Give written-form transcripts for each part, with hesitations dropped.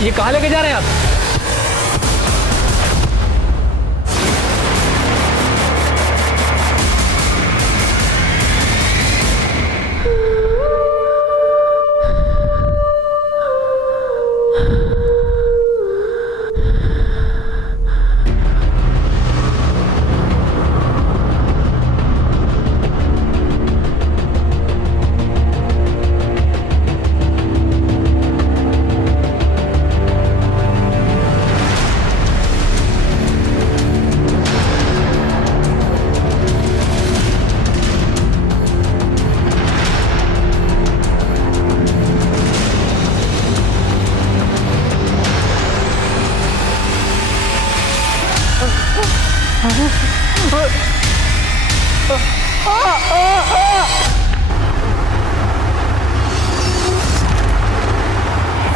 ये कहाँ लेके जा रहे हैं आप?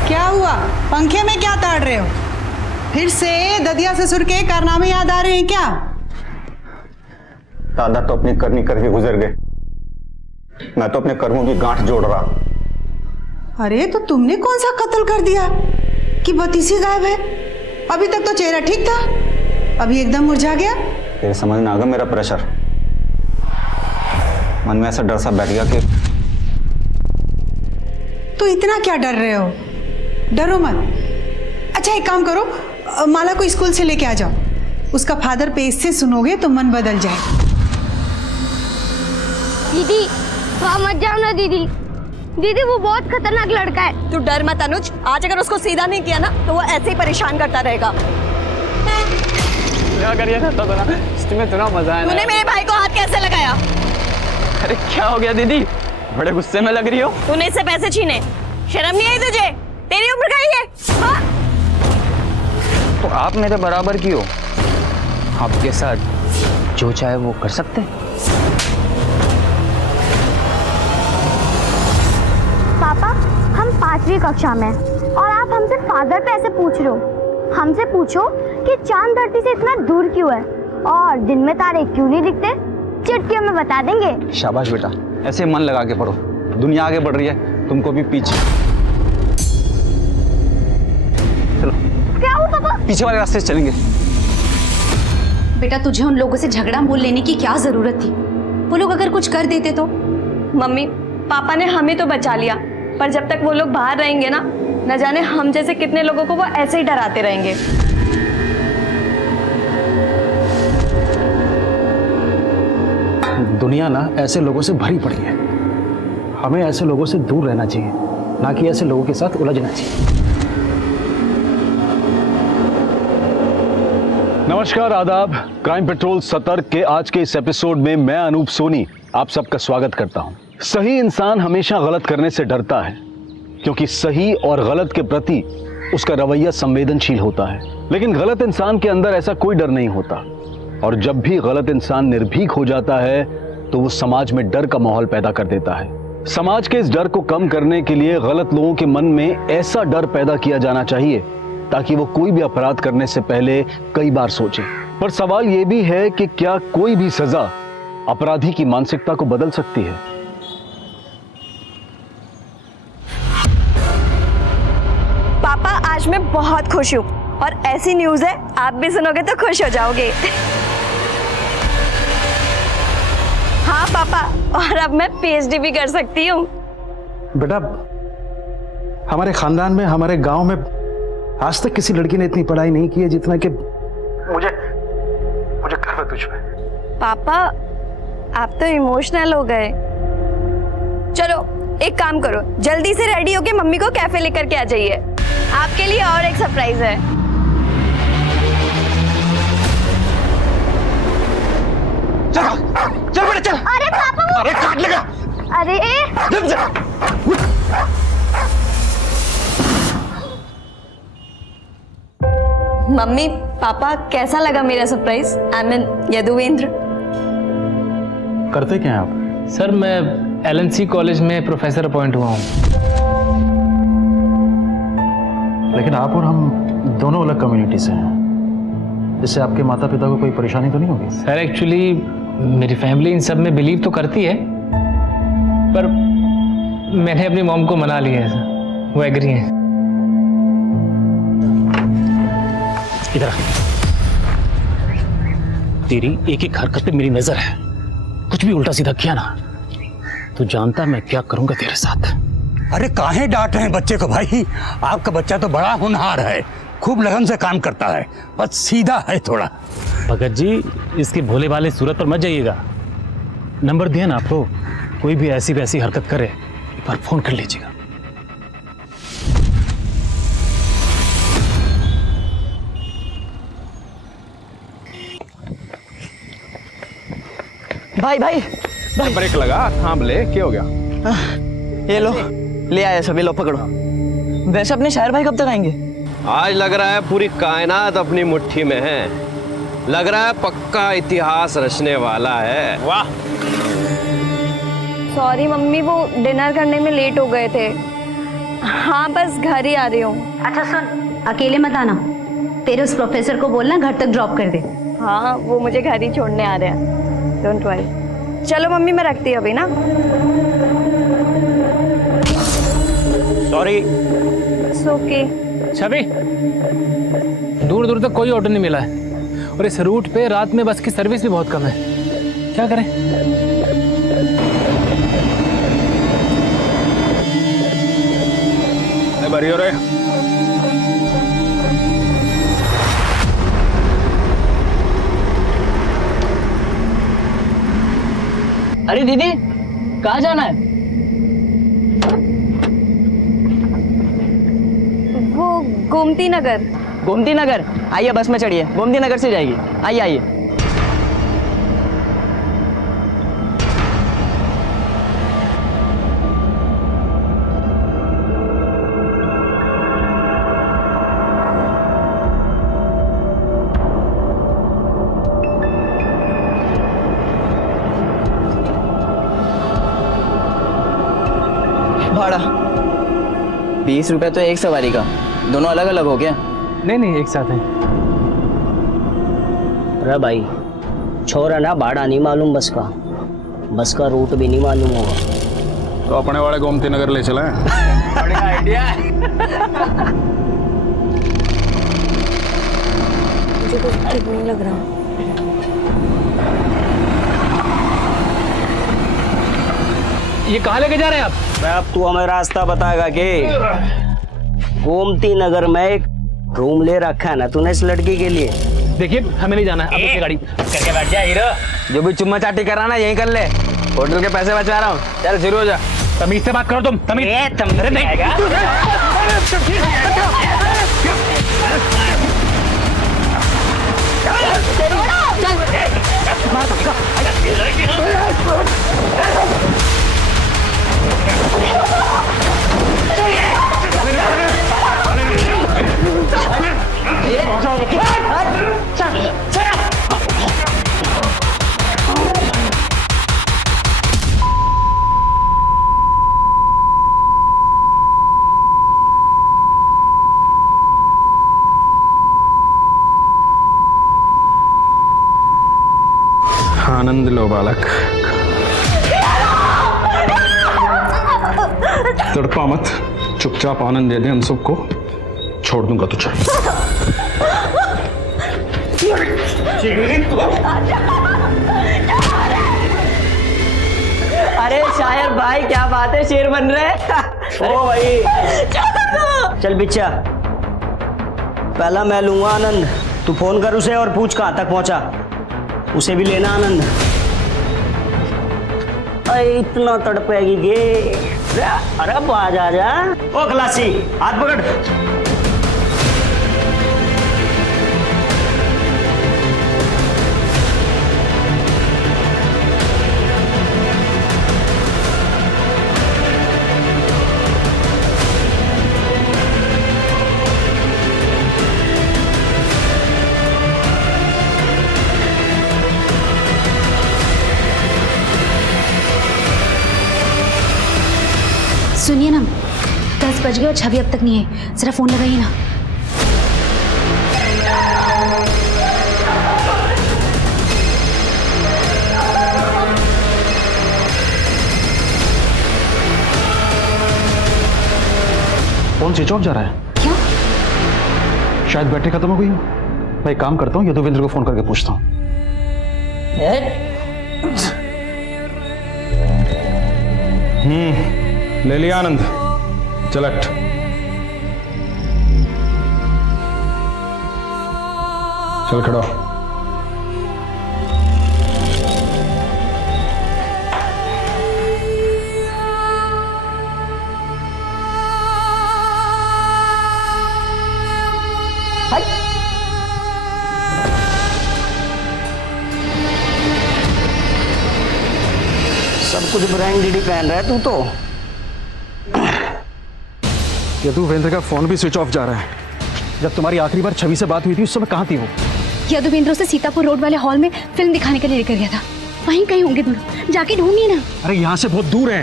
क्या हुआ? पंखे में क्या ताड़ रहे हो? फिर से ददिया ससुर के कारनामे याद आ रहे हैं क्या? दादा तो अपनी करनी करके गुजर गए, मैं तो अपने कर्मों की गांठ जोड़ रहा। अरे तो तुमने कौन सा कत्ल कर दिया कि बतीसी गायब है? अभी तक तो चेहरा ठीक था, अभी एकदम मुरझा गया। तेरे समझ में आ गया मेरा प्रेशर? मन में ऐसा डर सा बैठ गया कि तो इतना क्या डर रहे हो? डरो मत। अच्छा एक काम करो, माला को स्कूल से लेके आ जाओ, उसका फादर पेज से सुनोगे तो मन बदल जाए। दीदी वहाँ मत जाओ ना दीदी, दीदी वो बहुत खतरनाक लड़का है। तू डर मत अनुज, आज अगर उसको सीधा नहीं किया ना तो वो ऐसे ही परेशान करता रहेगा। क्या करिए ना तो ना, इसमें इतना मजा है। तूने मेरे भाई को हाथ कैसे लगाया? अरे क्या हो गया दीदी, बड़े गुस्से में लग रही हो। तूने इससे पैसे छीने, शर्म नहीं आई तुझे? तेरी उम्र का ही है। हाँ? तो आप मेरे बराबर की हो, आपके साथ जो चाहे वो कर सकते हैं। पापा हम 5वीं कक्षा में हैं और आप हमसे फादर पे ऐसे पूछ रहे हो। हमसे पूछो कि चांद धरती से इतना दूर क्यों है और दिन में तारे क्यों नहीं दिखते, चिट्ठियों में बता देंगे। शाबाश बेटा, ऐसे मन लगा के पढ़ो, दुनिया आगे बढ़ रही है, तुमको भी पीछे। चलो क्या हुआ पापा? पीछे वाले रास्ते से चलेंगे। बेटा तुझे उन लोगों से झगड़ा मोल लेने की क्या जरूरत थी? वो लोग अगर कुछ कर देते तो? मम्मी पापा ने हमें तो बचा लिया, पर जब तक वो लोग बाहर रहेंगे ना, न जाने हम जैसे कितने लोगों को वो ऐसे ही डराते रहेंगे। दुनिया ना ऐसे लोगों से भरी पड़ी है, हमें ऐसे लोगों से दूर रहना चाहिए, ना कि ऐसे लोगों के साथ उलझना चाहिए। नमस्कार, आदाब। क्राइम पेट्रोल सतर्क के आज के इस एपिसोड में मैं अनूप सोनी आप सबका स्वागत करता हूं। सही इंसान हमेशा गलत करने से डरता है, क्योंकि सही और गलत के प्रति उसका रवैया संवेदनशील होता है। लेकिन गलत इंसान के अंदर ऐसा कोई डर नहीं होता, और जब भी गलत इंसान निर्भीक हो जाता है तो वो समाज में डर का माहौल पैदा कर देता है। समाज के इस डर को कम करने के लिए गलत लोगों के मन में ऐसा डर पैदा किया जाना चाहिए ताकि वो कोई भी अपराध करने से पहले कई बार सोचें। पर सवाल ये भी है कि क्या कोई भी सजा अपराधी की मानसिकता को बदल सकती है? पापा आज मैं बहुत खुश हूँ और ऐसी न्यूज़ है आप भी सुनोगे तो खुश हो जाओगे। हाँ पापा, और अब मैं पीएचडी भी कर सकती हूँ। बेटा हमारे खानदान में, हमारे गांव में आज तक किसी लड़की ने इतनी पढ़ाई नहीं की है जितना कि मुझे गर्व है तुझ पे। पापा आप तो इमोशनल हो गए। चलो एक काम करो, जल्दी से रेडी होके मम्मी को कैफे लेकर के आ जाइए, आपके लिए और एक सरप्राइज है। चल बेटा चल। अरे पापा अरे काट लेगा। अरे मम्मी पापा कैसा लगा मेरा सरप्राइज? I mean Yaduvendra. करते क्या हैं आप? सर मैं LNC कॉलेज में प्रोफेसर अपॉइंट हुआ हूँ। लेकिन आप और हम दोनों अलग कम्युनिटी से हैं, इससे आपके माता पिता को कोई परेशानी तो नहीं होगी? सर एक्चुअली मेरी फैमिली इन सब में बिलीव तो करती है, पर मैंने अपनी मॉम को मना लिया है सर, वो एग्री है। इधर आ। तेरी एक एक हरकत पे मेरी नजर है, कुछ भी उल्टा सीधा किया ना तो जानता है मैं क्या करूंगा तेरे साथ। अरे काहे डांट रहे हैं बच्चे को भाई? आपका बच्चा तो बड़ा होनहार है, खूब लगन से काम करता है, बस सीधा है थोड़ा। भगत जी, इसके भोले वाले सूरत पर मत जाइएगा। नंबर दिया ना आपको, कोई भी ऐसी वैसी हरकत करे एक बार फोन कर लीजिएगा। भाई भाई भाई, ब्रेक लगा, थाम ले, क्या हो गया? ये लो, ले आए सभी, लो पकड़ो। वैसे अपने शहर भाई कब तक आएंगे? आज लग रहा है पूरी कायनात अपनी मुट्ठी में है, लग रहा है पक्का इतिहास रचने वाला है। वाह। सॉरी मम्मी, वो डिनर करने में लेट हो गए थे। हाँ बस घर ही आ रही हूँ। अच्छा सुन, अकेले मत आना, तेरे उस प्रोफेसर को बोलना घर तक ड्रॉप कर दे। हाँ वो मुझे घर ही छोड़ने आ रहे हैं, डोंट वरी। चलो मम्मी मैं रखती हूँ अभी ना। सॉरी। ओके। छवि, दूर दूर तक कोई ऑटो नहीं मिला है और इस रूट पे रात में बस की सर्विस भी बहुत कम है, क्या करें? बड़ी हो रहे। अरे दीदी, कहाँ जाना है? वो गोमती नगर। गोमती नगर? आइए बस में चढ़िए, गोमती नगर से जाएगी। आइए आइए। भाड़ा 20 रुपए तो एक सवारी का, दोनों अलग अलग हो गया? नहीं नहीं, एक साथ है। अरे भाई छोरा ना, भाड़ा नहीं मालूम बस का रूट भी नहीं मालूम होगा तो अपने वाले गोमती नगर ले चले। बढ़िया आइडिया है। मुझे कुछ ठीक नहीं लग रहा। ये कहाँ लेके जा रहे हैं आप? अब तू हमें रास्ता बताएगा कि गोमती नगर में एक रूम ले रखा है ना तूने इस लड़की के लिए। देखिए हमें नहीं जाना है, अब गाड़ी करके बैठ जा हीरो। जो भी चुम्मा चाटी कर रहा ना यहीं कर ले, होटल के पैसे बचा रहा हूँ। चल शुरू हो जा। तमीज से बात करो तुम, तमीज। अरे नहीं। आनंद लो बालक, तड़पा मत, चुपचाप आनंद दे दे हम सबको, छोड़ दूंगा तुझे। अरे शायर भाई क्या बात है, शेर बन रहे हैं। ओ भाई चल बिच्छा, पहला मैं लूंगा आनंद, तू फोन कर उसे और पूछ कहाँ तक पहुंचा, उसे भी लेना आनंद। अरे इतना तड़पेगी गे। अरे बाज आ जा। ओ खलासी हाथ पकड़। सुनिए ना, 10 बज गए और छवि अब तक नहीं है, जरा फोन लगाइए ना। फोन स्विच ऑफ जा रहा है। क्या? शायद बैटरी खत्म हो गई हो। मैं एक काम करता हूँ, यदुवेंद्र को फोन करके पूछता हूँ। ले लिया आनंद, चलट। चल खड़ा हो। सब कुछ ब्रांड डीडी पहन रहा है तू तो। यदुवेंद्र का फोन भी स्विच ऑफ जा रहा है। जब तुम्हारी आखिरी बार छवि से बात हुई थी उस समय कहाँ थी वो? यदुवेंद्र उसे सीतापुर रोड वाले हॉल में फिल्म दिखाने के लिए लेकर गया था। वहीं कहीं होंगे दोनों, जाके ढूंढिए ना। अरे यहाँ से बहुत दूर है,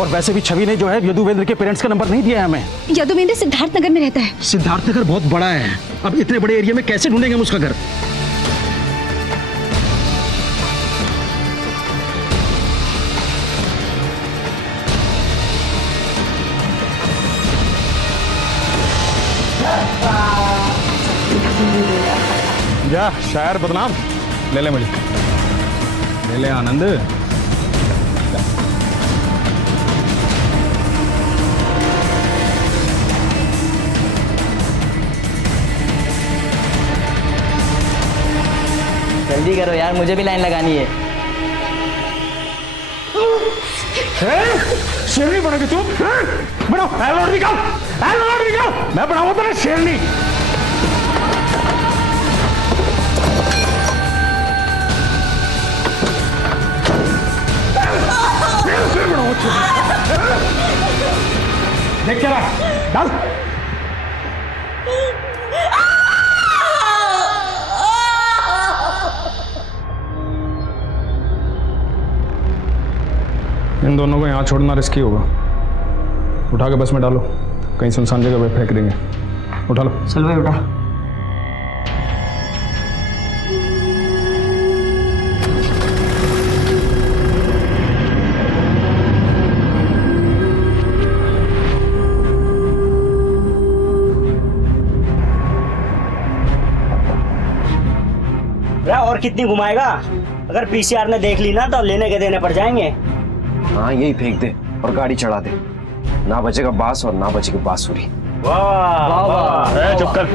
और वैसे भी छवि ने जो है यदुवेंद्र के पेरेंट्स का नंबर नहीं दिया है हमें। यदुवेंद्र सिद्धार्थ नगर में रहता है। सिद्धार्थ नगर बहुत बड़ा है, अब इतने बड़े एरिया में कैसे ढूंढेंगे हम उसका घर? जा शायर बदनाम, ले ले मुझे, ले ले आनंद। जल्दी करो यार, मुझे भी लाइन लगानी है। शेरनी बनोगे तुम? बनो, एलॉट निकाल, एलॉट निकाल। मैं बनाऊंगा तेरे शेरनी। देख क्या रहा, डाल। इन दोनों को यहाँ छोड़ना रिस्की होगा। उठा के बस में डालो, कहीं सुनसान जगह पे फेंक देंगे। उठा लो। चल भाई उठा। और कितनी घुमाएगा? अगर पीसीआर ने देख ली ना तो लेने के देने पड़ जाएंगे। हाँ यही फेंक दे और गाड़ी चढ़ा दे, ना बचेगा बांस और ना बचेगी बांसुरी। वाह वाह। चुप कर,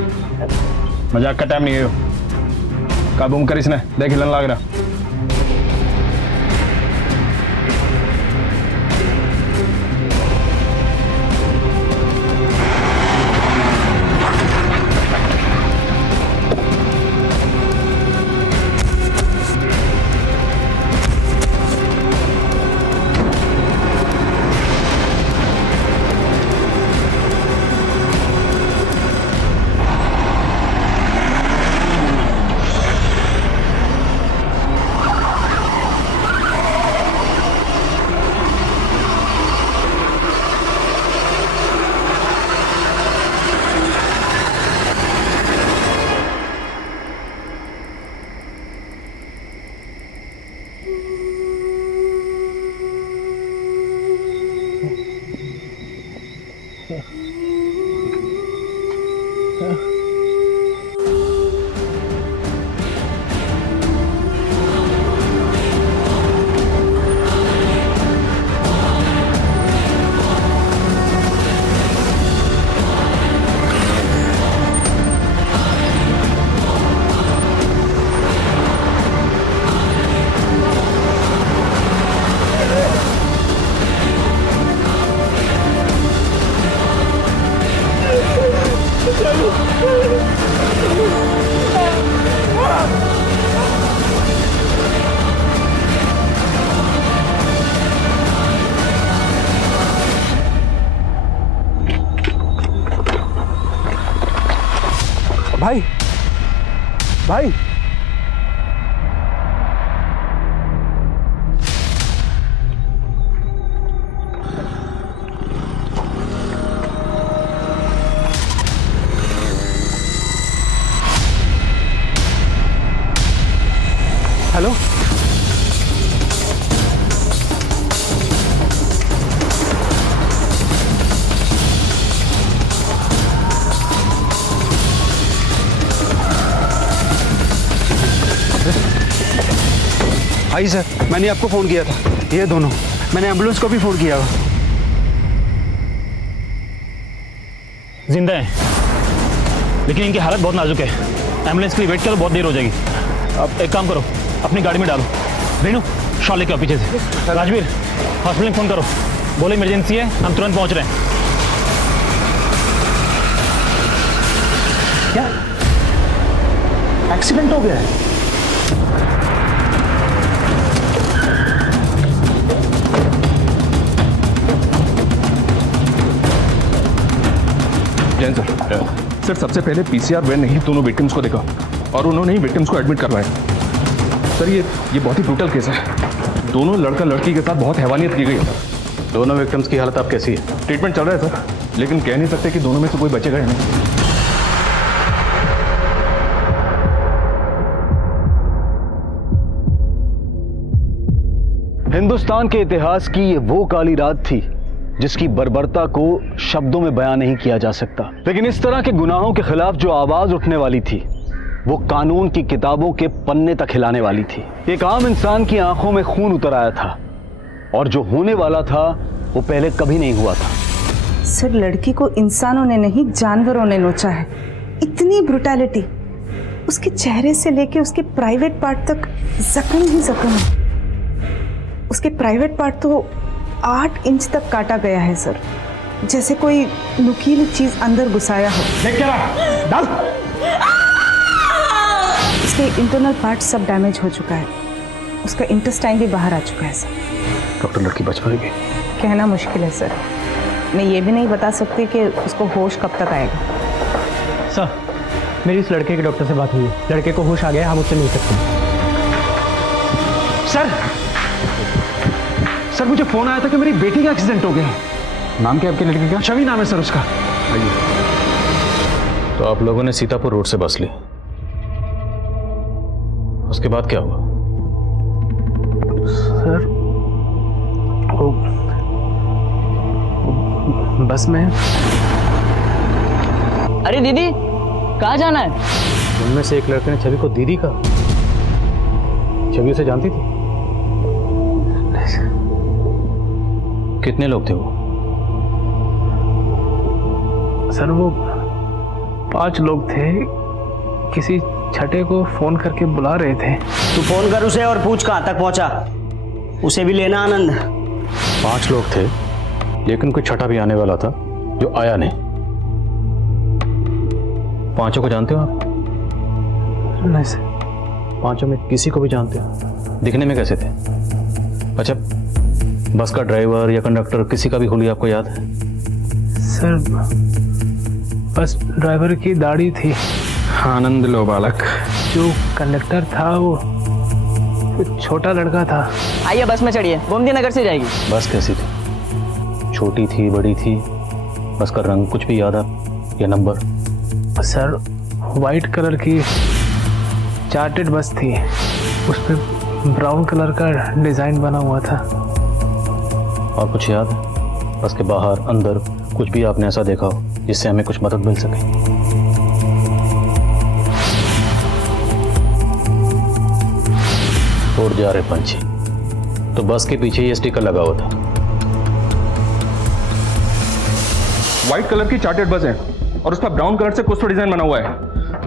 मजाक का टाइम नहीं है। काबू कर इसने, देख हिलन लग रहा। भाई, भाई, हेलो, आई सर, मैंने आपको फ़ोन किया था। ये दोनों, मैंने एम्बुलेंस को भी फ़ोन किया। जिंदा है, लेकिन इनकी हालत बहुत नाजुक है। एम्बुलेंस के लिए वेट करो, बहुत देर हो जाएगी। अब एक काम करो, अपनी गाड़ी में डालो। रेनू, शॉल लेके आओ पीछे से। राजवीर, हॉस्पिटल में फ़ोन करो, बोलो इमरजेंसी है, हम तुरंत पहुंच रहे हैं। क्या एक्सीडेंट हो गया है? जैन सर, सबसे पहले पीसीआर वैन ने ही दोनों विक्टिम्स को देखा और उन्होंने ही विक्टिम्स को एडमिट करवाया। सर ये बहुत ही ब्रूटल केस है। दोनों लड़का लड़की के साथ बहुत हैवानियत की गई है। दोनों विक्टिम्स की हालत अब कैसी है? ट्रीटमेंट चल रहा है सर, लेकिन कह नहीं सकते कि दोनों में से कोई बचेगा या नहीं। हिंदुस्तान के इतिहास की ये वो काली रात थी जिसकी बर्बरता को शब्दों में बयां नहीं किया जा सकता, लेकिन इस तरह के गुनाहों के खिलाफ जो आवाज उठने वाली थी वो कानून की किताबों के पन्ने तक हिलाने वाली थी। एक आम इंसान की आंखों में खून उतर आया था और जो होने वाला था वो पहले कभी नहीं हुआ था। सर, लड़की को इंसानों ने नहीं जानवरों ने नोचा है। इतनी ब्रुटैलिटी, उसके चेहरे से लेके उसके प्राइवेट पार्ट तक जख्म ही जख्म है। उसके प्राइवेट पार्ट तो 8 इंच तक काटा गया है सर, जैसे कोई नुकीली चीज अंदर घुसाया हो। डाल। उसके इंटरनल पार्ट सब डैमेज हो चुका है, उसका इंटेस्टाइन भी बाहर आ चुका है सर। डॉक्टर, लड़की बच पाएगी? कहना मुश्किल है सर, मैं ये भी नहीं बता सकती कि उसको होश कब तक आएगा। सर, मेरी इस लड़के के डॉक्टर से बात हुई है, लड़के को होश आ गया, हम उससे मिल सकते हैं। सर, मुझे फोन आया था कि मेरी बेटी का एक्सीडेंट हो गया। नाम क्या आपके लड़के का? छवि नाम है सर उसका। तो आप लोगों ने सीतापुर रोड से बस ली, उसके बाद क्या हुआ? सर, वो बस में। अरे दीदी, कहाँ जाना है? उनमें से एक लड़के ने छवि को दीदी कहा। छवि उसे जानती थी? कितने लोग थे वो? सर, वो 5 लोग थे, किसी छठे को फोन करके बुला रहे थे। तू फोन कर उसे और पूछ कहाँ तक पहुंचा, उसे भी लेना आनंद। 5 लोग थे, लेकिन कोई छठा भी आने वाला था जो आया नहीं। 5 को जानते हो आप? नहीं सर। 5 में किसी को भी जानते हो? दिखने में कैसे थे? अच्छा, बस का ड्राइवर या कंडक्टर किसी का भी हुलिया आपको याद है? सर, बस ड्राइवर की दाढ़ी थी। आनंद लो बालक। जो कंडक्टर था वो छोटा लड़का था। आइए बस में चढ़िए, गोमती नगर से जाएगी। बस कैसी थी? छोटी थी, बड़ी थी? बस का रंग कुछ भी याद है या नंबर? सर, वाइट कलर की चार्टेड बस थी, उस पर ब्राउन कलर का डिजाइन बना हुआ था। और कुछ याद है? बस के बाहर अंदर कुछ भी आपने ऐसा देखा हो जिससे हमें कुछ मदद मिल सके? उड़ जा रहे पंछी, तो बस के पीछे ये स्टिकर लगा हुआ था। व्हाइट कलर की चार्टेड बस है और उस पर ब्राउन कलर से कुछ तो डिजाइन बना हुआ है।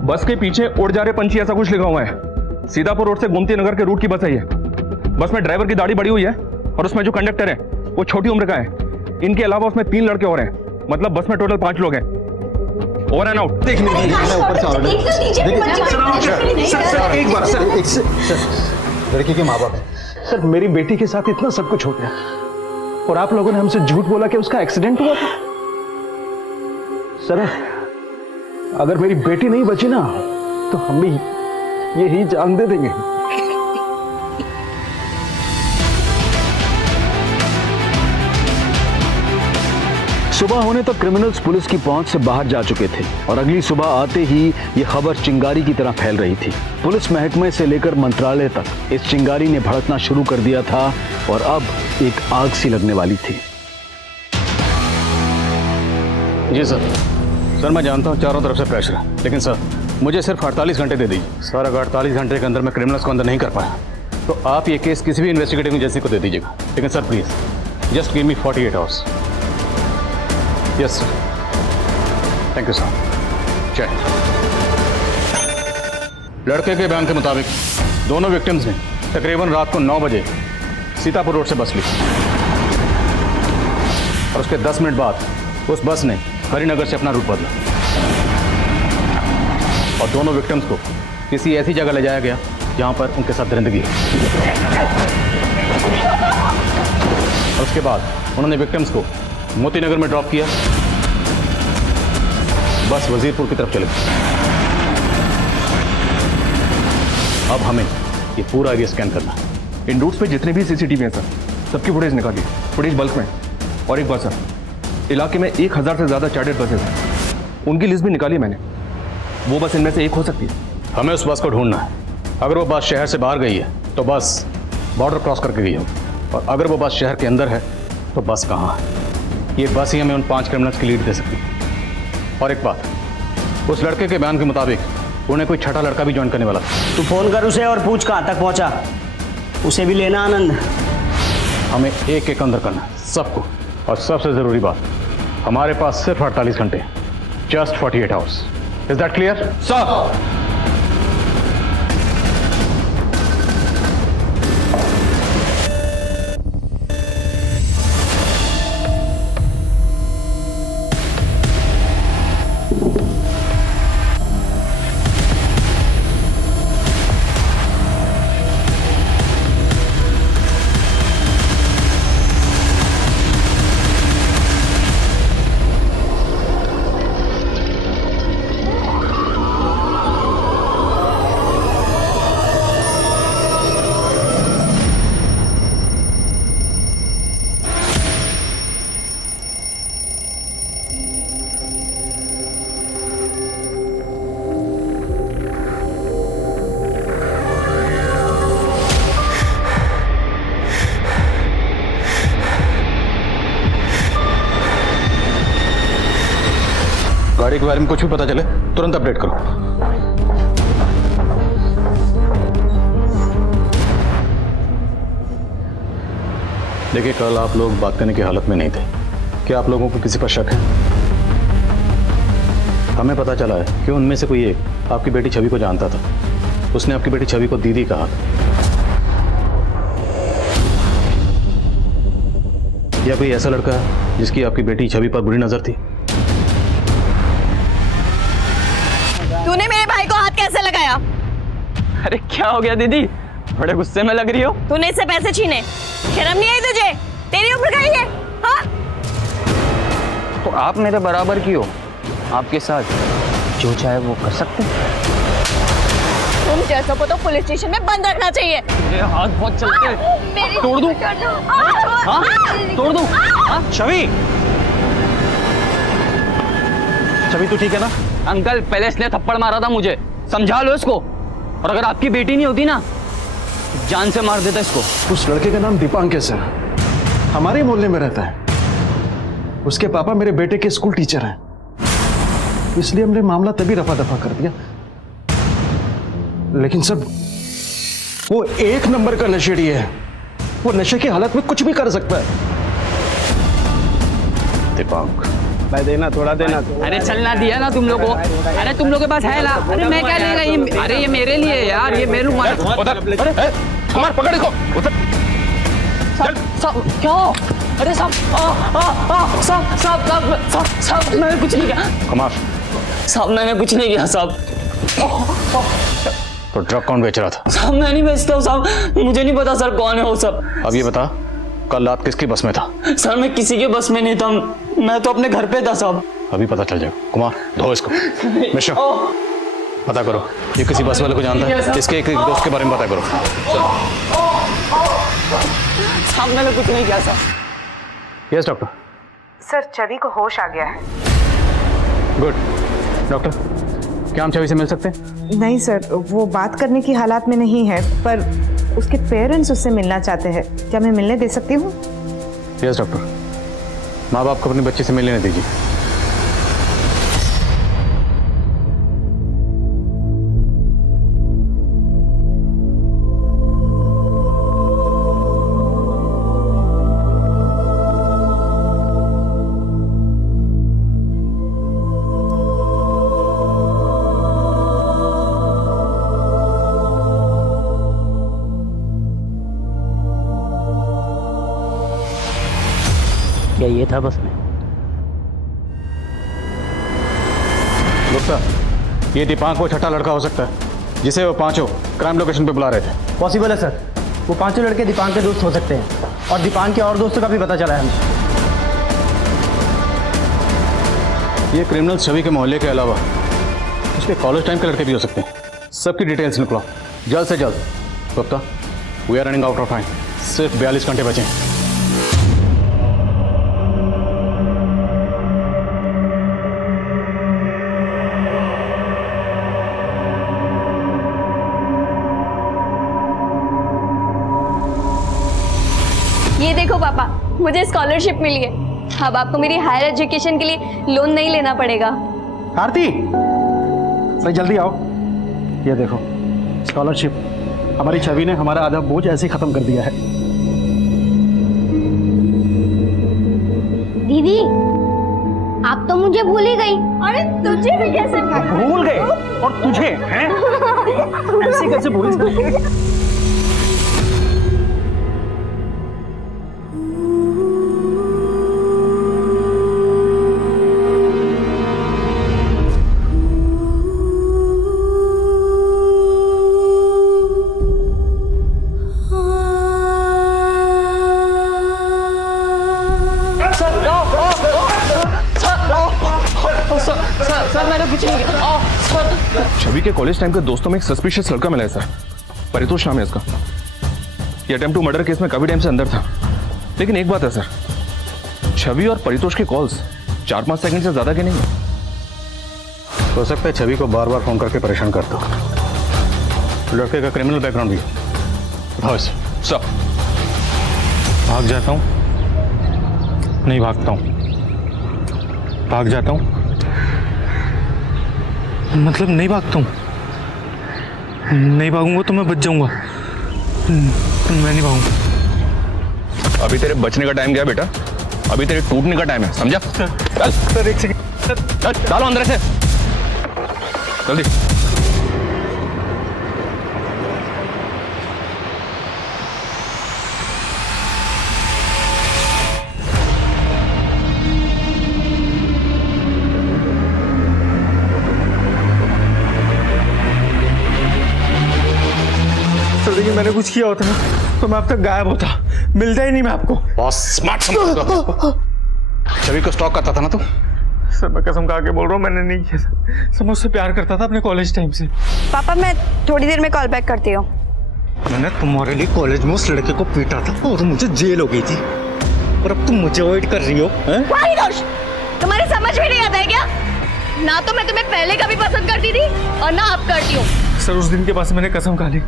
बस के पीछे उड़ जा रहे पंछी ऐसा कुछ लिखा हुआ है। सीतापुर रोड से गोमती नगर के रूट की बस है ये। बस में ड्राइवर की दाढ़ी बड़ी हुई है और उसमें जो कंडक्टर है वो छोटी उम्र का है। इनके अलावा उसमें 3 लड़के और हैं, मतलब बस में टोटल 5 लोग हैं। Over and out. एक बार सर, लड़की के माँ बाप है सर। मेरी बेटी के साथ इतना सब कुछ हो गया और आप लोगों ने हमसे झूठ बोला कि उसका एक्सीडेंट हुआ था। सर, अगर मेरी बेटी नहीं बची ना तो हम भी यही जान दे देंगे। सुबह होने तक क्रिमिनल्स पुलिस की पहुंच से बाहर जा चुके थे और अगली सुबह आते ही ये खबर चिंगारी की तरह फैल रही थी। पुलिस महकमे से लेकर मंत्रालय तक इस चिंगारी ने भड़कना शुरू कर दिया था और अब एक आग सी लगने वाली थी। जी सर। सर, मैं जानता हूँ चारों तरफ से प्रेशर है, लेकिन सर मुझे सिर्फ 48 घंटे दे दीजिए। सर, अगर 48 घंटे के अंदर मैं क्रिमिनल्स को अंदर नहीं कर पाया तो आप ये केस किसी भी इन्वेस्टिगेटिंग एजेंसी को दे दीजिएगा। लेकिन sir please just give me 48 hours. Yes sir, thank you sir. Check. लड़के के बयान के मुताबिक दोनों विक्टिम्स ने तकरीबन रात को 9 बजे सीतापुर रोड से बस ली और उसके 10 मिनट बाद उस बस ने हरिनगर से अपना रूट बदला और दोनों विक्टिम्स को किसी ऐसी जगह ले जाया गया जहां पर उनके साथ दरिंदगी हो। और उसके बाद उन्होंने विक्टिम्स को मोतीनगर में ड्रॉप किया। बस वजीरपुर की तरफ चले गई। अब हमें ये पूरा एरिया स्कैन करना है। इन रूट्स पे जितने भी सीसीटीवी हैं सर, सबकी फुटेज निकाली, फुटेज बल्क में। और एक बात सर, इलाके में 1000 से ज़्यादा चार्टर्ड बसेस हैं, उनकी लिस्ट भी निकाली मैंने। वो बस इनमें से एक हो सकती है। हमें उस बस को ढूंढना है। अगर वो बस शहर से बाहर गई है तो बस बॉर्डर क्रॉस करके गई होगी, और अगर वो बस शहर के अंदर है तो बस कहाँ है। ये बस ही हमें उन 5 क्रिमिनल्स की लीड दे सकती है। और एक बात, उस लड़के के बयान के मुताबिक उन्हें कोई छठा लड़का भी ज्वाइन करने वाला था। तू फोन कर उसे और पूछ कहाँ तक पहुंचा, उसे भी लेना आनंद। हमें एक एक अंदर करना है सबको। और सबसे जरूरी बात, हमारे पास सिर्फ 48 घंटे, just 48 hours. Is that clear sir? गाड़ी के बारे में कुछ भी पता चले तुरंत अपडेट करो। देखिए, कल आप लोग बात करने की हालत में नहीं थे। क्या आप लोगों को किसी पर शक है? हमें पता चला है कि उनमें से कोई एक आपकी बेटी छवि को जानता था। उसने आपकी बेटी छवि को दीदी कहा था। या कोई ऐसा लड़का है जिसकी आपकी बेटी छवि पर बुरी नजर थी? तूने मेरे भाई को हाथ कैसे लगाया? अरे क्या हो गया दीदी, बड़े गुस्से में लग रही हो। तूने इससे पैसे छीने, शर्म नहीं आई तुझे? तेरी उम्र का ही है, हाँ? तो आप मेरे बराबर की हो, आपके साथ जो चाहे वो कर सकते हैं। तुम जैसों को तो पुलिस स्टेशन में बंद रखना चाहिए। मेरे हाथ बहुत चलते हैं, तोड़ दूं? हाँ? तोड़ दूं? छवि, छवि तू ठीक है ना? अंकल, पहले इसने थप्पड़ मारा था मुझे, समझा लो इसको। और अगर आपकी बेटी नहीं होती ना, जान से मार देता इसको। उस लड़के का नाम दीपांकेश है, हमारे मोहल्ले में रहता है। उसके पापा मेरे बेटे के स्कूल टीचर हैं, इसलिए हमने मामला तभी रफा दफा कर दिया। लेकिन सब वो एक नंबर का नशेड़ी है। वो नशे की हालत में कुछ भी कर सकता है। दीपांक, भाई देना, थोड़ा देना। अरे चलना दिया ना तुम लोग को। अरे तुम लोग के पास है ना? अरे मैं क्या लेगा ये? अरे ये मेरे लिए यार, ये मेरे मार। कुमार पकड़ इसको। साहब क्या? अरे साहब, साहब साहब साहब साहब, मैंने कुछ नहीं किया। कुमार साहब, मैंने कुछ नहीं किया साहब। तो ड्रग कौन बेच रहा था? साहब मैं नहीं बेचता हूँ साहब, मुझे नहीं पता सर कौन है वो सब। अब ये बता, कल रात किसकी बस में था? सर मैं किसी के बस में नहीं था, मैं तो अपने घर पे था साहब। अभी पता चल जाएगा। कुमार, धो इसको। मिश्रा, पता करो ये किसी बस वाले को जानता है। इसके एक दोस्त के बारे में पता करो। साहब मैंने कुछ नहीं किया साहब। Yes doctor. सर, छवि को होश आ गया है। गुड। डॉक्टर, क्या हम छवि से मिल सकते हैं? नहीं सर, वो बात करने की हालात में नहीं है, पर उसके पेरेंट्स उससे मिलना चाहते हैं। क्या मैं मिलने दे सकती हूँ? यस डॉक्टर, माँ बाप को अपनी बच्ची से मिलने दीजिए। क्या ये था बस में? गुप्ता, ये दीपांक वो छठा लड़का हो सकता है जिसे वो पांचों क्राइम लोकेशन पे बुला रहे थे। पॉसिबल है सर, वो पांचों लड़के दीपांक के दोस्त हो सकते हैं और दीपांक के और दोस्तों का भी पता चला है हमें। ये क्रिमिनल छवि के मोहल्ले के अलावा उसके कॉलेज टाइम के लड़के भी हो सकते हैं। सबकी डिटेल्स निकलो जल्द से जल्द। Gupta, we are running out of time, सिर्फ 42 घंटे बचे हैं। ये देखो पापा, मुझे स्कॉलरशिप मिली है। अब आपको मेरी हायर एजुकेशन के लिए लोन नहीं लेना पड़ेगा। आरती, अरे जल्दी आओ, ये देखो स्कॉलरशिप। हमारी छवि ने हमारा आधा बोझ ऐसे ही खत्म कर दिया है। दीदी, आप तो मुझे भूल ही गई। अरे तुझे भी कैसे भूल गए? और तुझे हैं? ऐसे कैसे भूल सकते? छवि के कॉलेज टाइम के दोस्तों में एक सस्पिशियस लड़का मिला है सर, परितोष नाम है इसका। ये अटेम्प्ट टू मर्डर केस में काफी टाइम से अंदर था। लेकिन एक बात है सर, छवि और परितोष के कॉल्स 4-5 सेकंड से ज्यादा के नहीं है। हो सकता है छवि को बार बार फोन करके परेशान करता हो। लड़के का क्रिमिनल बैकग्राउंड भी है। सर, भाग जाता हूँ, नहीं भागता हूँ, भाग जाता हूँ, मतलब नहीं भागता हूँ। नहीं भागूंगा तो मैं बच जाऊंगा। मैं नहीं भागूंगा। अभी तेरे बचने का टाइम गया बेटा, अभी तेरे टूटने का टाइम है, समझा? चल सर एक सेकंड, डालो अंदर से जल्दी। देखिए, मैंने कुछ किया होता ना तो मैं अब तक गायब होता, मिलता ही नहीं मैं आपको। बहुत स्मार्ट समझता। छवि को स्टॉक करता था ना तू? सर मैं कसम खा के बोल रहा हूँ, मैंने नहीं किया सर। मैं उससे प्यार करता था अपने कॉलेज टाइम से। पापा मैं थोड़ी देर में कॉल बैक करती हूँ। मैंने तुम्हारे लिए कॉलेज में उस लड़के को पीटा था और मुझे जेल हो गई थी, और अब तुम मुझे अवॉइड कर रही हो। परितोष, तुम्हारे समझ में नहीं आता है क्या? ना तो मैं तुम्हें पहले कभी पसंद करती थी और ना अब करती हूँ। सर उस दिन के बाद मैंने कसम खा ली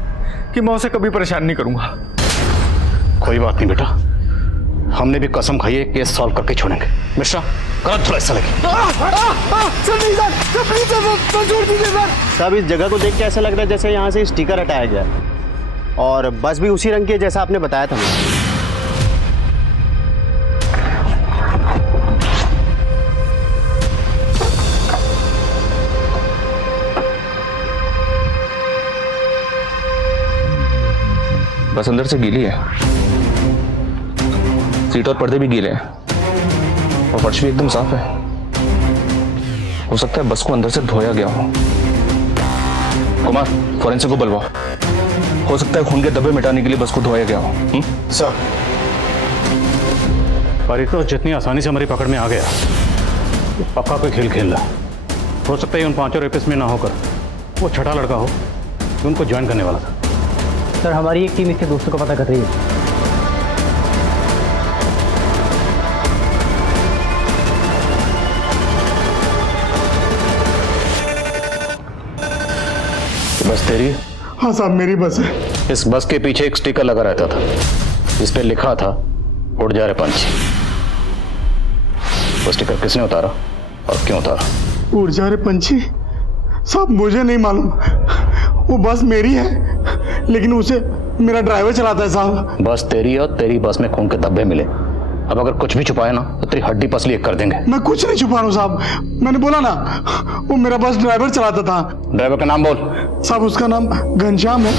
कि मैं उसे कभी परेशान नहीं करूंगा। कोई बात नहीं बेटा, हमने भी कसम खाई है, केस सॉल्व करके छोड़ेंगे। मिश्रा, कर थोड़ा ऐसा लगे। सब इस जगह को देख के ऐसा लग रहा है जैसे यहाँ से स्टिकर हटाया गया, और बस भी उसी रंग की है जैसा आपने बताया था मुझे। बस अंदर से गीली है, सीट और पर्दे भी गीले हैं और फर्श भी एकदम साफ है। हो सकता है बस को अंदर से धोया गया हो। कुमार, फॉरेंसिक को बुलवाओ। हो सकता है खून के धब्बे मिटाने के लिए बस को धोया गया हो। सर, परितोष जितनी आसानी से हमारी पकड़ में आ गया, पक्का कोई खेल खेल रहा है। हो सकता है उन पांचों रेपिस्ट में ना होकर वो छठा लड़का हो जो उनको ज्वाइन करने वाला था। सर हमारी एक टीम इसके दोस्तों का पता कर रही है। बस तेरी? हाँ साहब, मेरी बस है। इस बस के पीछे एक स्टिकर लगा रहता था, इस पे लिखा था उड़ जा रहे पंछी। वो स्टिकर किसने उतारा और क्यों उतारा? उड़ जा रहे पंछी? साहब मुझे नहीं मालूम, वो बस मेरी है लेकिन उसे मेरा ड्राइवर चलाता है साहब। बस तेरी और तेरी बस में खून के धब्बे मिले। अब अगर कुछ भी छुपाया ना तो तेरी हड्डी पसली एक कर देंगे। मैं कुछ नहीं छुपा रहा हूँ साहब, मैंने बोला ना वो मेरा बस ड्राइवर चलाता था। ड्राइवर का नाम बोल। साहब उसका नाम घनश्याम है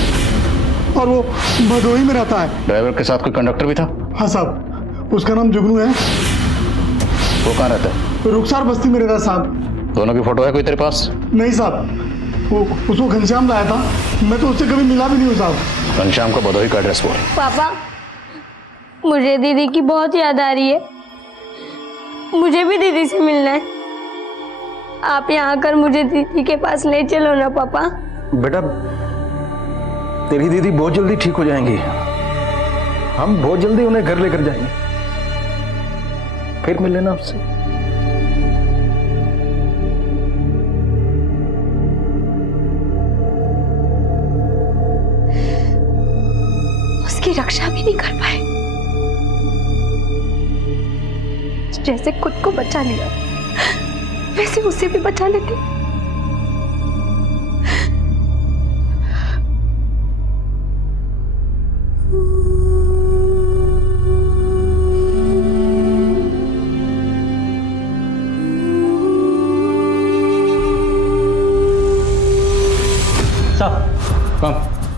और वो भदोही में रहता है। ड्राइवर के साथ कोई कंडक्टर भी था? हाँ साहब, उसका नाम जुगनू है वो कहाँ रहता है? रुखसार बस्ती में रहता है साहब। दोनों की फोटो है कोई तेरे पास? नहीं साहब, वो उसको घनश्याम लाया था, मैं तो उससे कभी मिला भी नहीं हूँ साहब। घनश्याम का भदोही का एड्रेस बोल। पापा, मुझे दीदी की बहुत याद आ रही है, मुझे भी दीदी से मिलना है। आप यहाँ आकर मुझे दीदी के पास ले चलो ना पापा। बेटा, तेरी दीदी बहुत जल्दी ठीक हो जाएंगी, हम बहुत जल्दी उन्हें घर लेकर जाएंगे, फिर मिल लेना आपसे। उसकी रक्षा भी नहीं कर पाए, जैसे खुद को बचा लिया वैसे उसे भी बचा लेते।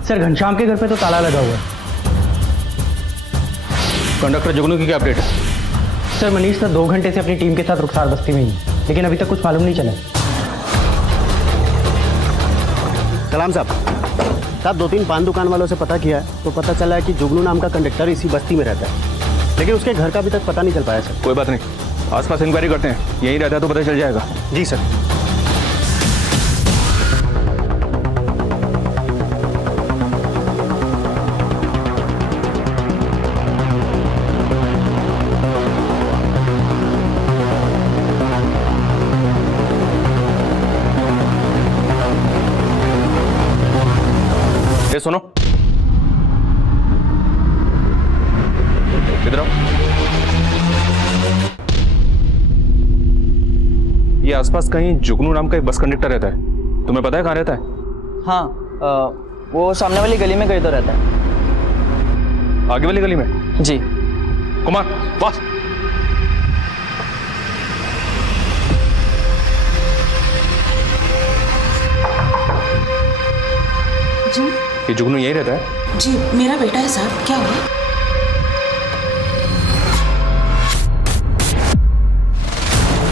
सर, घनश्याम के घर पे तो ताला लगा हुआ है। कंडक्टर जुगनू की क्या अपडेट है? सर, मनीष सर 2 घंटे से अपनी टीम के साथ रुखसार बस्ती में ही है, लेकिन अभी तक कुछ मालूम नहीं चला। सलाम साहब, 2-3 पान दुकान वालों से पता किया है तो पता चला है कि जुगनू नाम का कंडक्टर इसी बस्ती में रहता है, लेकिन उसके घर का अभी तक पता नहीं चल पाया सर। कोई बात नहीं, आसपास इंक्वायरी करते हैं, यहीं रहता है तो पता चल जाएगा। जी सर। ये सुनो, इधर आओ। ये आसपास कहीं जुगनू नाम का एक बस कंडक्टर रहता है, तुम्हें पता है कहाँ रहता है? हाँ, वो सामने वाली गली में कहीं तो रहता है। आगे वाली गली में? जी। कुमार, बस। जी ये जुगनू यहीं रहता है? जी, मेरा बेटा है साहब। क्या हुआ?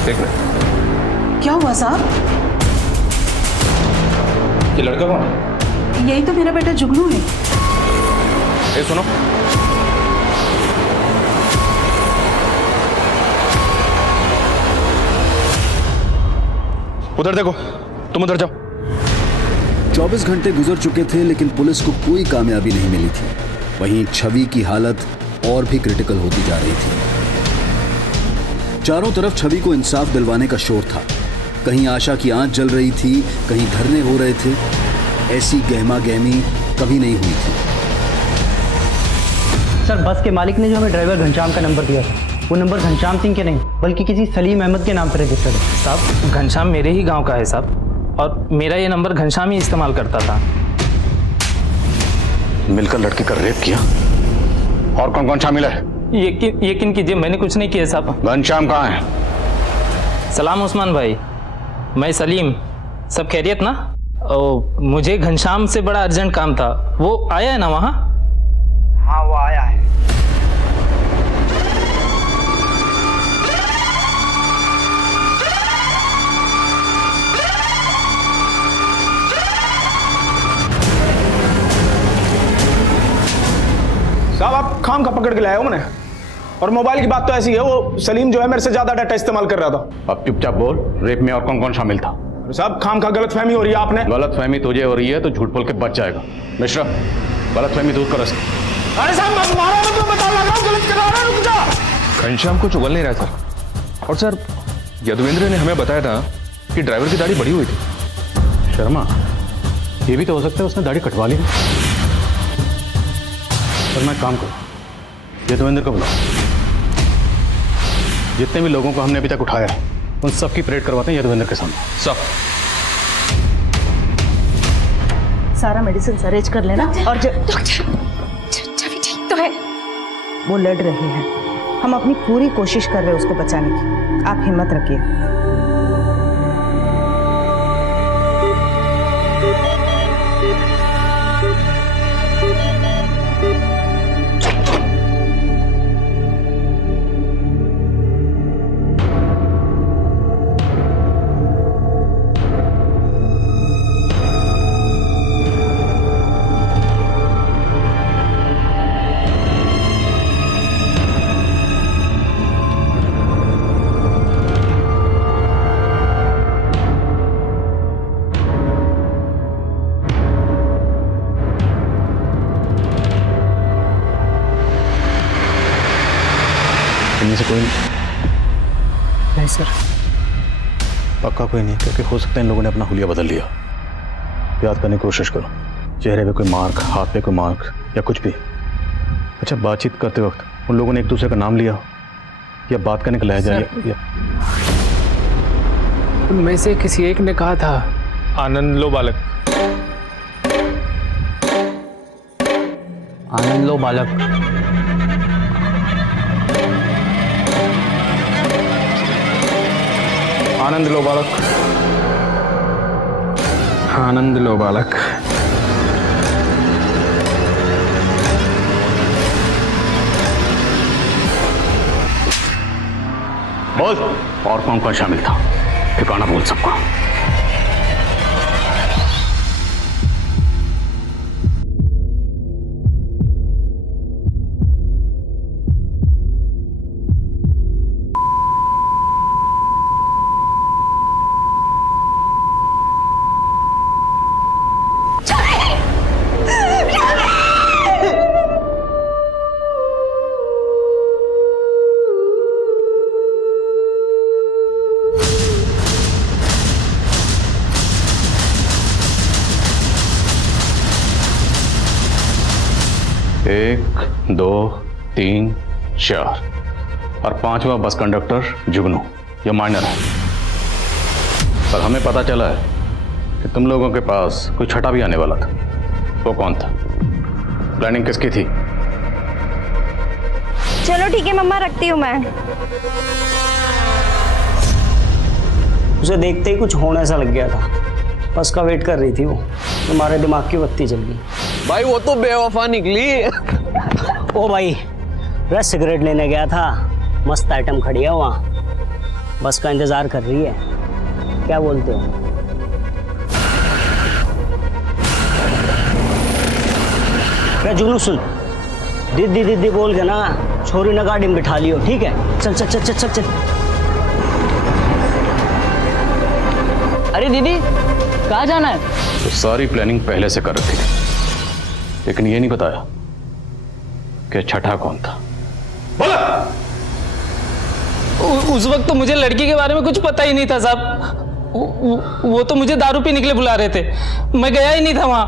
देख ले। क्या हुआ साहब? ये लड़का कौन है? यही तो मेरा बेटा जुगनू है। ये सुनो, उधर देखो, तुम उधर जाओ। 24 घंटे गुजर चुके थे लेकिन पुलिस को कोई कामयाबी नहीं मिली थी। वहीं छवि की हालत और भी क्रिटिकल होती जा रही थी। चारों तरफ छवि को इंसाफ दिलवाने का शोर था। कहीं आशा की आंच जल रही थी, कहीं धरने हो रहे थे। ऐसी गहमा गहमी कभी नहीं हुई थी। सर, बस के मालिक ने जो हमें ड्राइवर घनश्याम का नंबर दिया था, वो नंबर घनश्याम सिंह के नहीं बल्कि किसी सलीम अहमद के नाम पर रजिस्टर्ड है। साहब, घनश्याम मेरे ही गांव का है साहब, और मेरा ये नंबर घनश्याम ही इस्तेमाल करता था। मिलकर लड़की का रेप किया? और कौन कौन शामिल है? यकीन कीजिए, मैंने कुछ नहीं किया साहब। घनश्याम कहाँ है? सलाम उस्मान भाई, मैं सलीम। सब खैरियत ना? मुझे घनश्याम से बड़ा अर्जेंट काम था। वो आया है ना वहाँ? हाँ, वो आया है। साहब, आप खाम का पकड़ के लाए हो मैंने, और मोबाइल की बात तो ऐसी है, वो सलीम जो है मेरे से ज्यादा डाटा इस्तेमाल कर रहा था। अब चुपचाप बोल, रेप में और कौन कौन शामिल था? साहब, खाम का गलत फहमी हो रही है आपने। गलत फहमी तुझे हो रही है तो झूठ बोल के बच जाएगा। मिश्रा, गलत फहमी दूर कर। अरे साहब, मैं तुम्हारा मतलब बता रहा हूं, गलत करा रहा हूं, रुक जा। घनश्याम को चुगल नहीं रहा सर। और सर, यदुवेंद्र ने हमें बताया था कि ड्राइवर की दाढ़ी बड़ी हुई थी। शर्मा, ये भी तो हो सकता है उसने दाढ़ी कटवा ली। सर, मैं काम करूं, यदुवेंद्र को बुलाओ। जितने भी लोगों को हमने अभी तक उठाया है उन सब की परेड करवाते हैं यदुवेंद्र के सामने। सब सारा मेडिसिन अरेंज कर लेना। और छवि ठीक तो है? वो लड़ रही है, हम अपनी पूरी कोशिश कर रहे हैं उसको बचाने की। आप हिम्मत रखिए। कोई नहीं सर। पक्का कोई नहीं, क्योंकि हो सकता है इन लोगों ने अपना हुलिया बदल लिया। याद करने की कोशिश करो, चेहरे पे कोई मार्क, हाथ पे कोई मार्क या कुछ भी। अच्छा, बातचीत करते वक्त उन लोगों ने एक दूसरे का नाम लिया या बात करने का लहजा या उनमें से किसी एक ने कहा था आनंद लो बालक। आनंद लो बालक। आनंद लो बालक। आनंद लो बालक। बोल, और कौन कौन शामिल था? ठिकाना बोल सबका। एक, दो, तीन, चार और पांचवा बस कंडक्टर जुगनू, ये माइनर है। पर हमें पता चला है कि तुम लोगों के पास कोई छठा भी आने वाला था। वो कौन था? प्लानिंग किसकी थी? चलो ठीक है मम्मा, रखती हूँ मैं। उसे देखते ही कुछ होने सा लग गया था। बस का वेट कर रही थी वो, तुम्हारे दिमाग की बत्ती जल गई। भाई वो तो बेवफा निकली। ओ भाई, मैं सिगरेट लेने गया था, मस्त आइटम खड़ी है वहाँ, बस का इंतजार कर रही है। क्या बोलते हो? क्या जुगनू, सुन, दीदी दीदी बोल के ना छोरी ने गाड़ी में बिठा लियो, ठीक है? चल चल चल चल चल चल। अरे दीदी, कहाँ जाना है? तो सारी प्लानिंग पहले से कर रखी थी, लेकिन ये नहीं बताया कि छठा कौन था। उस वक्त तो मुझे लड़की के बारे में कुछ पता ही नहीं था साहब। वो तो मुझे दारू पीने के लिए बुला रहे थे, मैं गया ही नहीं था वहां।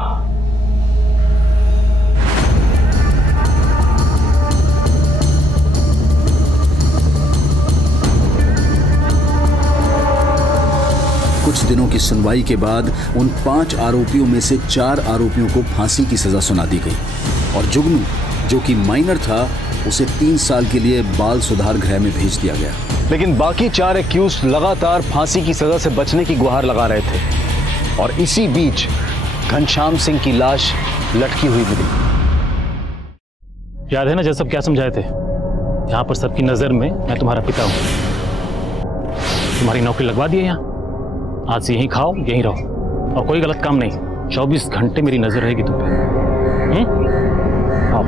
कुछ दिनों की सुनवाई के बाद उन 5 आरोपियों में से 4 आरोपियों को फांसी की सजा सुना दी गई और जुगनू, जो कि माइनर था, उसे 3 साल के लिए बाल सुधार गृह में भेज दिया गया। लेकिन बाकी 4 एक्यूज लगातार फांसी की सजा से बचने की गुहार लगा रहे थे और इसी बीच घनश्याम सिंह की लाश लटकी हुई मिली। याद है ना जब सब क्या समझाए थे? यहाँ पर सबकी नजर में मैं तुम्हारा पिता हूँ। तुम्हारी नौकरी लगवा दी है यहाँ, आज से यहीं खाओ यहीं रहो और कोई गलत काम नहीं। 24 घंटे मेरी नजर रहेगी तुम पे। आओ।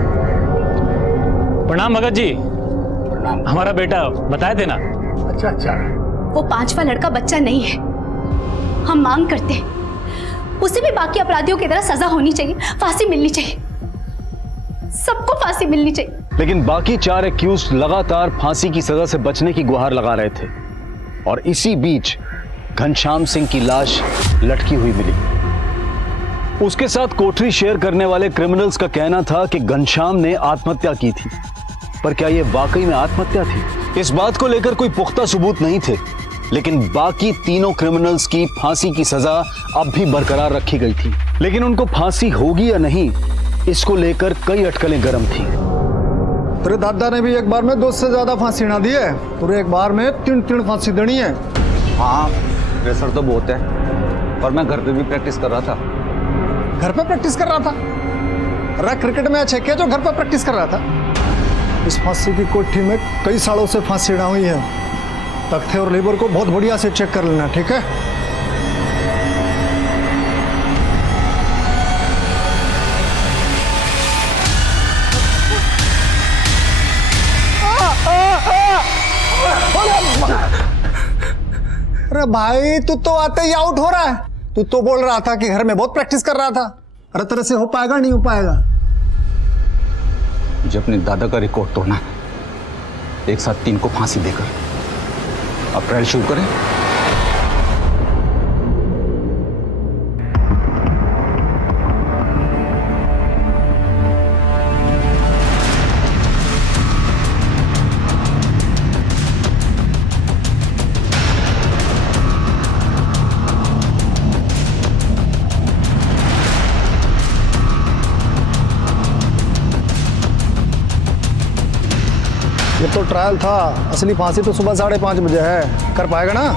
प्रणाम भगत जी। हमारा बेटा बताए थे ना। अच्छा अच्छा। वो 5वां लड़का बच्चा नहीं है। हम मांग करते हैं उसे भी बाकी अपराधियों की तरह सजा होनी चाहिए, फांसी मिलनी चाहिए, सबको फांसी मिलनी चाहिए। लेकिन बाकी 4 एक्यूज लगातार फांसी की सजा से बचने की गुहार लगा रहे थे और इसी बीच घनश्याम सिंह की लाश लटकी हुई मिली। उसके साथ कोठरी शेयर करने वाले क्रिमिनल्स का कहना था कि घनश्याम ने आत्महत्या की थी, पर क्या यह वाकई में आत्महत्या थी? इस बात को लेकर कोई पुख्ता सबूत नहीं थे, लेकिन बाकी तीनों क्रिमिनल्स की फांसी की सजा अब भी बरकरार रखी गई थी। लेकिन उनको फांसी होगी या नहीं, इसको लेकर कई अटकलें गर्म थी। तेरे दादा ने भी एक बार में 2 से ज्यादा फांसी ना दी है, पूरे एक बार में 3 फांसी देनी है। हाँ, प्रेशर तो बहुत है, पर मैं घर पे भी प्रैक्टिस कर रहा था। घर पे प्रैक्टिस कर रहा था? अरे क्रिकेट मैच है क्या जो घर पे प्रैक्टिस कर रहा था? इस फांसी की कोठी में कई सालों से फांसी ना हुई है। तख्ते और लेबर को बहुत बढ़िया से चेक कर लेना, ठीक है? अरे भाई, तू तो आते ही आउट हो रहा है। तू तो बोल रहा था कि घर में बहुत प्रैक्टिस कर रहा था। अरे तेरे से हो पाएगा? नहीं हो पाएगा। मुझे अपने दादा का रिकॉर्ड तोड़ना, एक साथ 3 को फांसी देकर। अब ट्रायल शुरू करें। ये तो ट्रायल था, असली फांसी तो सुबह 5:30 बजे है। कर पाएगा ना?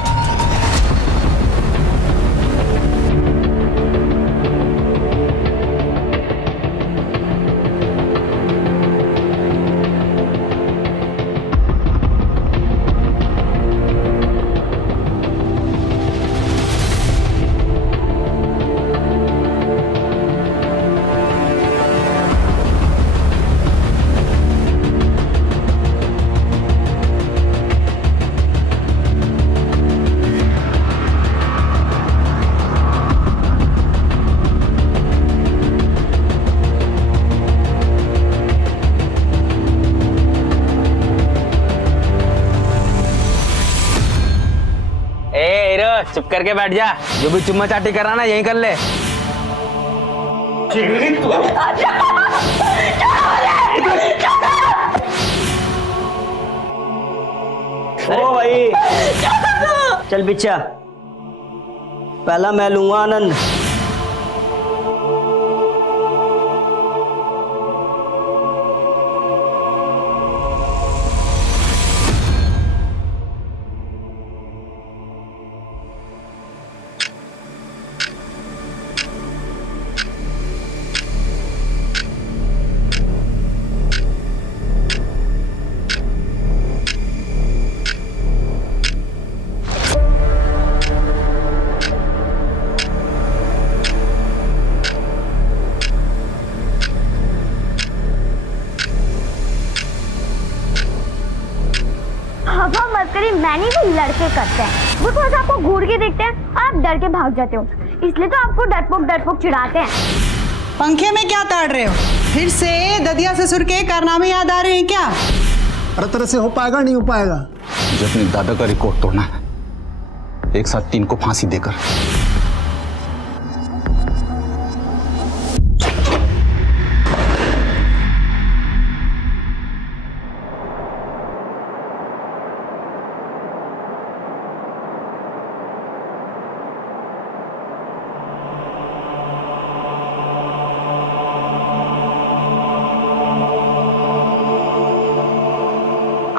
चुप करके बैठ जा, जो भी चुम्मा चाटी कराना यहीं कर ले। ओ भाई चल बिच्चा, पहला मैं लूंगा आनंद। हवा मत करिए, मैंने भी लड़के करते हैं। वो थोड़ा सा आपको घूर के देखते हैं और आप डर के भाग जाते हो, इसलिए तो आपको डरपोक चिढ़ाते हैं। पंखे में क्या ताड़ रहे हो? फिर से ददिया ससुर के कारनामे याद आ रहे हैं क्या? हर तरह से हो पाएगा, नहीं हो पाएगा? मुझे अपने दादा का रिकॉर्ड तोड़ना है, एक साथ 3 को फांसी देकर।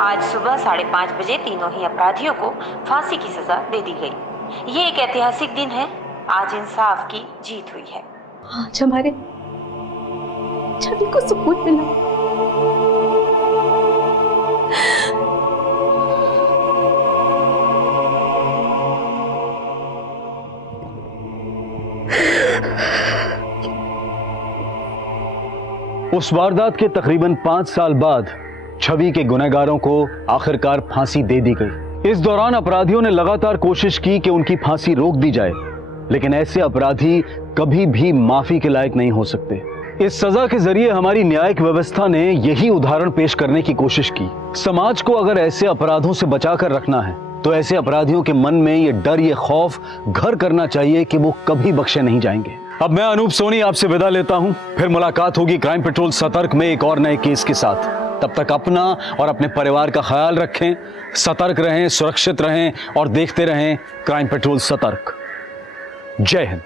आज सुबह 5:30 बजे तीनों ही अपराधियों को फांसी की सजा दे दी गई। ये एक ऐतिहासिक दिन है, आज इंसाफ की जीत हुई है। आज हमारे छवि को सुकून मिला। उस वारदात के तकरीबन 5 साल बाद छवि के गुनहगारों को आखिरकार फांसी दे दी गई। इस दौरान अपराधियों ने लगातार कोशिश की कि उनकी फांसी रोक दी जाए, लेकिन ऐसे अपराधी कभी भी माफी के लायक नहीं हो सकते। इस सजा के जरिए हमारी न्यायिक व्यवस्था ने यही उदाहरण पेश करने की कोशिश की। समाज को अगर ऐसे अपराधों से बचाकर रखना है तो ऐसे अपराधियों के मन में ये डर, ये खौफ घर करना चाहिए कि वो कभी बख्शे नहीं जाएंगे। अब मैं अनूप सोनी आपसे विदा लेता हूं, फिर मुलाकात होगी क्राइम पेट्रोल सतर्क में एक और नए केस के साथ। तब तक अपना और अपने परिवार का ख्याल रखें, सतर्क रहें, सुरक्षित रहें और देखते रहें क्राइम पेट्रोल सतर्क। जय हिंद।